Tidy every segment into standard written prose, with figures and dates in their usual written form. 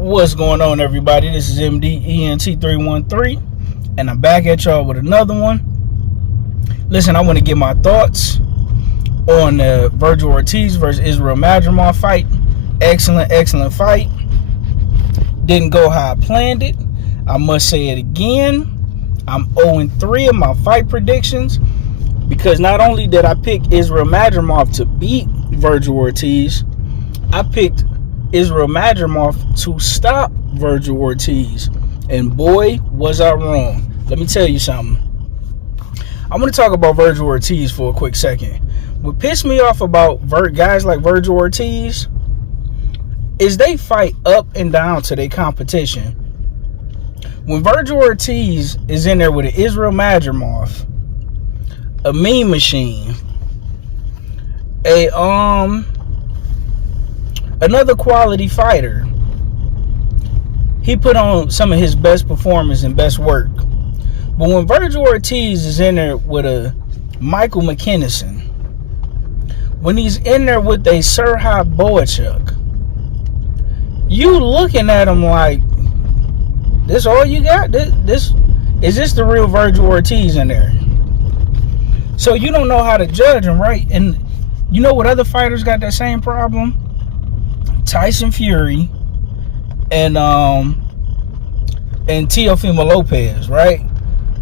What's going on, everybody? This is MDENT313, and I'm back at y'all with another one. Listen, I want to get my thoughts on the Vergil Ortiz versus Israil Madrimov fight. Excellent fight. Didn't go how I planned it. I must say it again. I'm 0-3 in my fight predictions because not only did I pick Israil Madrimov to beat Vergil Ortiz, I picked Israil Madrimov to stop Vergil Ortiz. And boy, was I wrong. Let me tell you something. I'm going to talk about Vergil Ortiz for a quick second. What pissed me off about guys like Vergil Ortiz is they fight up and down to their competition. When Vergil Ortiz is in there with an Israil Madrimov, a mean machine, another quality fighter, he put on some of his best performance and best work. But when Vergil Ortiz is in there with a Michael McKinnison, when he's in there with a Serhat Boachuk, you looking at him like, this all you got? This is this the real Vergil Ortiz in there? So you don't know how to judge him, right? And you know what other fighters got that same problem? Tyson Fury and Teofimo Lopez, right?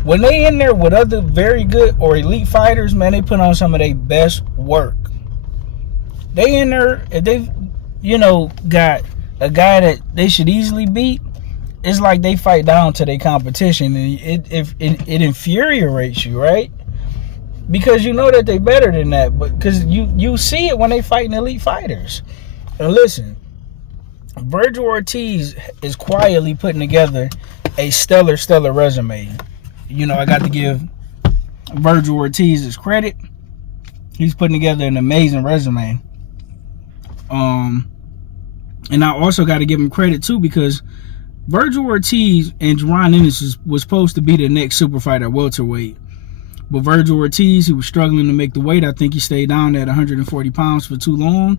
When they in there with other very good or elite fighters, man, they put on some of their best work. They in there, if they, got a guy that they should easily beat, it's like they fight down to their competition, and it infuriates you, right? Because you know that they better than that, but because you see it when they fighting elite fighters. And listen, Vergil Ortiz is quietly putting together a stellar resume. I got to give Vergil Ortiz his credit. He's putting together an amazing resume. And I also got to give him credit too, because Vergil Ortiz and Jaron Ennis was supposed to be the next super fighter at welterweight. But Vergil Ortiz, he was struggling to make the weight. I think he stayed down at 140 pounds for too long.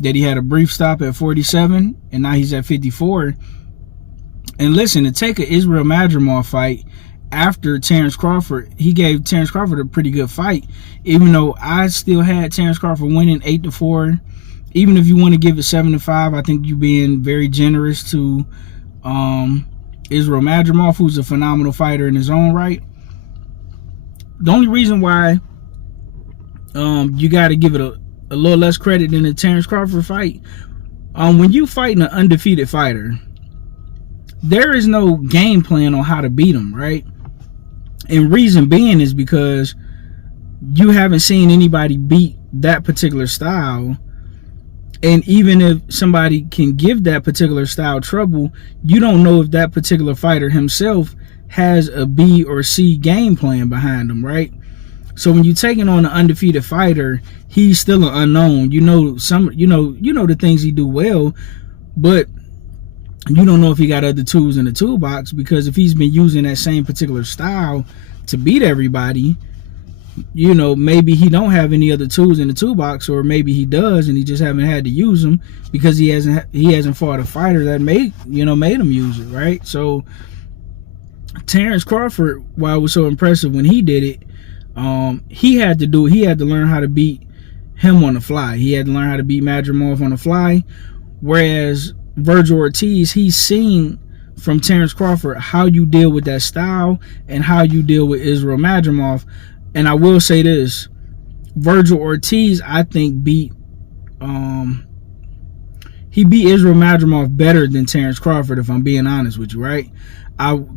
That he had a brief stop at 47, and now he's at 54. And listen, to take an Israil Madrimov fight after Terrence Crawford, he gave Terrence Crawford a pretty good fight, even though I still had Terrence Crawford winning 8-4. Even if you want to give it 7-5, I think you're being very generous to Israil Madrimov, who's a phenomenal fighter in his own right. The only reason why you got to give it a little less credit than the Terrence Crawford fight, when you fighting an undefeated fighter, there is no game plan on how to beat him, right? And reason being is because you haven't seen anybody beat that particular style. And even if somebody can give that particular style trouble, you don't know if that particular fighter himself has a B or C game plan behind him, right? So when you're taking on an undefeated fighter, he's still an unknown. You know the things he do well, but you don't know if he got other tools in the toolbox, because if he's been using that same particular style to beat everybody, maybe he don't have any other tools in the toolbox, or maybe he does and he just haven't had to use them because he hasn't fought a fighter that made him use it, right? So Terrence Crawford, while it was so impressive when he did it, he had to learn how to beat him on the fly. He had to learn how to beat Madrimov on the fly. Whereas Vergil Ortiz, he's seen from Terrence Crawford how you deal with that style and how you deal with Israil Madrimov. And I will say this, Vergil Ortiz, I think, beat Israil Madrimov better than Terrence Crawford, if I'm being honest with you, right?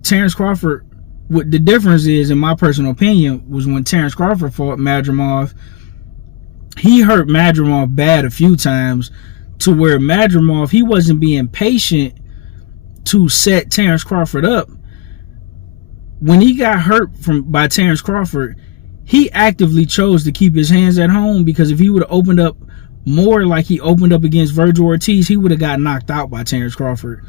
Terrence Crawford, what the difference is, in my personal opinion, was when Terrence Crawford fought Madrimov, he hurt Madrimov bad a few times, to where Madrimov, he wasn't being patient to set Terrence Crawford up. When he got hurt by Terrence Crawford, he actively chose to keep his hands at home, because if he would have opened up more like he opened up against Vergil Ortiz, he would have got knocked out by Terrence Crawford.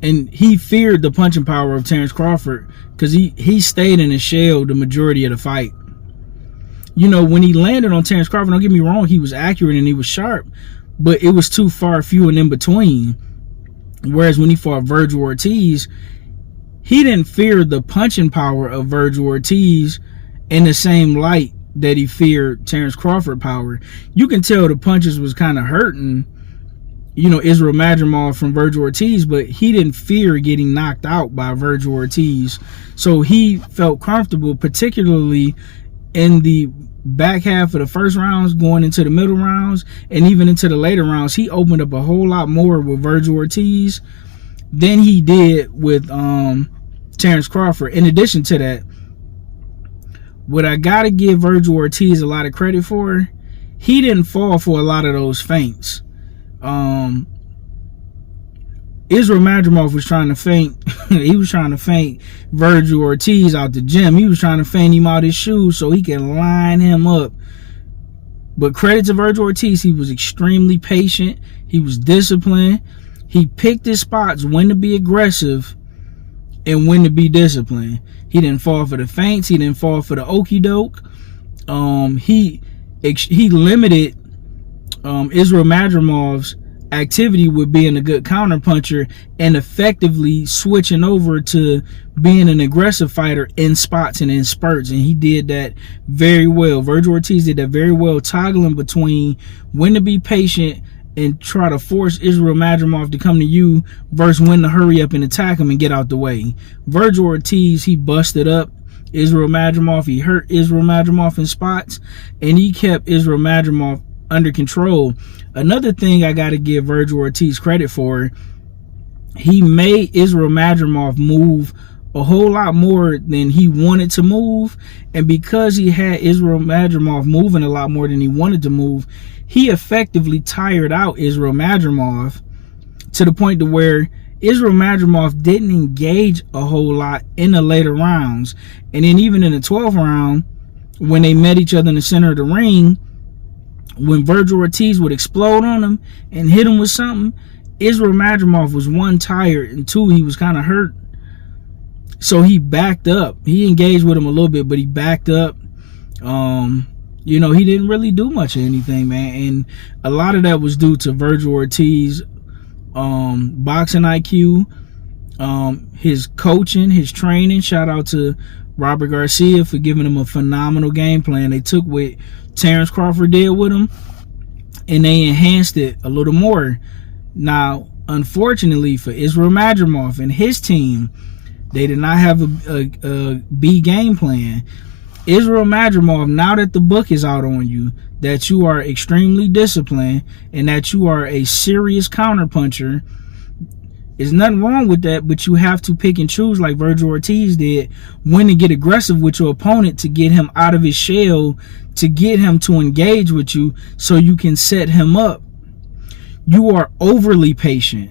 And he feared the punching power of Terrence Crawford, because he stayed in his shell the majority of the fight. When he landed on Terrence Crawford, don't get me wrong, he was accurate and he was sharp, but it was too far few and in between. Whereas when he fought Vergil Ortiz, he didn't fear the punching power of Vergil Ortiz in the same light that he feared Terrence Crawford power. You can tell the punches was kind of hurting, you know, Israil Madrimov from Vergil Ortiz, but he didn't fear getting knocked out by Vergil Ortiz. So he felt comfortable, particularly in the back half of the first rounds, going into the middle rounds, and even into the later rounds. He opened up a whole lot more with Vergil Ortiz than he did with Terrence Crawford. In addition to that, what I gotta give Vergil Ortiz a lot of credit for, he didn't fall for a lot of those feints. Israil Madrimov was trying to feint. He was trying to feint Vergil Ortiz out the gym. He was trying to feint him out his shoes so he could line him up. But credit to Vergil Ortiz, he was extremely patient. He was disciplined. He picked his spots, when to be aggressive and when to be disciplined. He didn't fall for the feints. He didn't fall for the okie doke. He limited Israil Madrimov's activity with being a good counterpuncher and effectively switching over to being an aggressive fighter in spots and in spurts, and he did that very well. Vergil Ortiz did that very well, toggling between when to be patient and try to force Israil Madrimov to come to you versus when to hurry up and attack him and get out the way. Vergil Ortiz, he busted up Israil Madrimov. He hurt Israil Madrimov in spots, and he kept Israil Madrimov under control. Another thing I got to give Vergil Ortiz credit for, he made Israil Madrimov move a whole lot more than he wanted to move, and because he had Israil Madrimov moving a lot more than he wanted to move, he effectively tired out Israil Madrimov to the point to where Israil Madrimov didn't engage a whole lot in the later rounds. And then even in the 12th round, when they met each other in the center of the ring, when Vergil Ortiz would explode on him and hit him with something, Israil Madrimov was, one, tired, and two, he was kind of hurt. So he backed up. He engaged with him a little bit, but he backed up. You know, he didn't really do much of anything, man. And a lot of that was due to Vergil Ortiz boxing IQ, his coaching, his training. Shout out to Robert Garcia for giving him a phenomenal game plan. They took what Terrence Crawford did with him, and they enhanced it a little more. Now, unfortunately for Israil Madrimov and his team, they did not have a B game plan. Israil Madrimov, now that the book is out on you, that you are extremely disciplined and that you are a serious counterpuncher, there's nothing wrong with that, but you have to pick and choose, like Vergil Ortiz did, when to get aggressive with your opponent to get him out of his shell, to get him to engage with you so you can set him up. You are overly patient.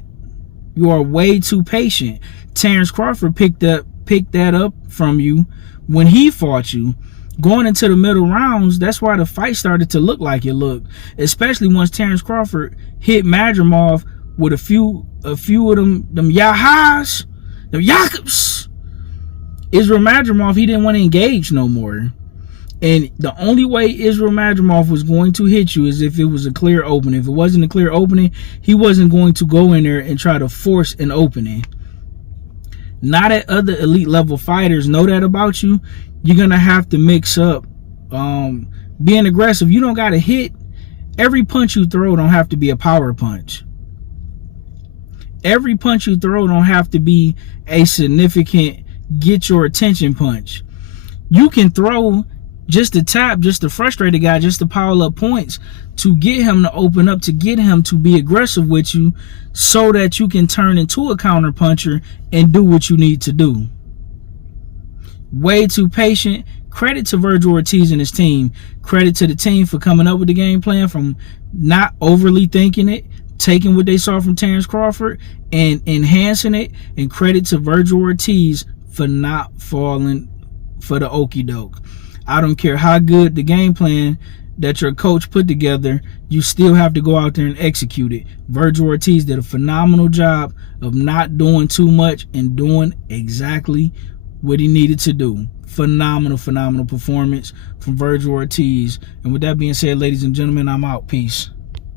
You are way too patient. Terrence Crawford picked that up from you when he fought you. Going into the middle rounds, that's why the fight started to look like it looked. Especially once Terrence Crawford hit Madrimov with a few of them yahas, them yakubs. Israil Madrimov, he didn't want to engage no more. And the only way Israil Madrimov was going to hit you is if it was a clear opening. If it wasn't a clear opening, he wasn't going to go in there and try to force an opening. Now that other elite level fighters know that about you, you're going to have to mix up being aggressive. You don't got to hit. Every punch you throw don't have to be a power punch. Every punch you throw don't have to be a significant get your attention punch. You can throw just to tap, just to frustrate a guy, just to pile up points, to get him to open up, to get him to be aggressive with you so that you can turn into a counter puncher and do what you need to do. Way too patient. Credit to Vergil Ortiz and his team. Credit to the team for coming up with the game plan, from not overly thinking it, taking what they saw from Terrence Crawford and enhancing it. And credit to Vergil Ortiz for not falling for the okie doke. I don't care how good the game plan that your coach put together, you still have to go out there and execute it. Vergil Ortiz did a phenomenal job of not doing too much and doing exactly what he needed to do. Phenomenal performance from Vergil Ortiz. And with that being said, ladies and gentlemen, I'm out. Peace.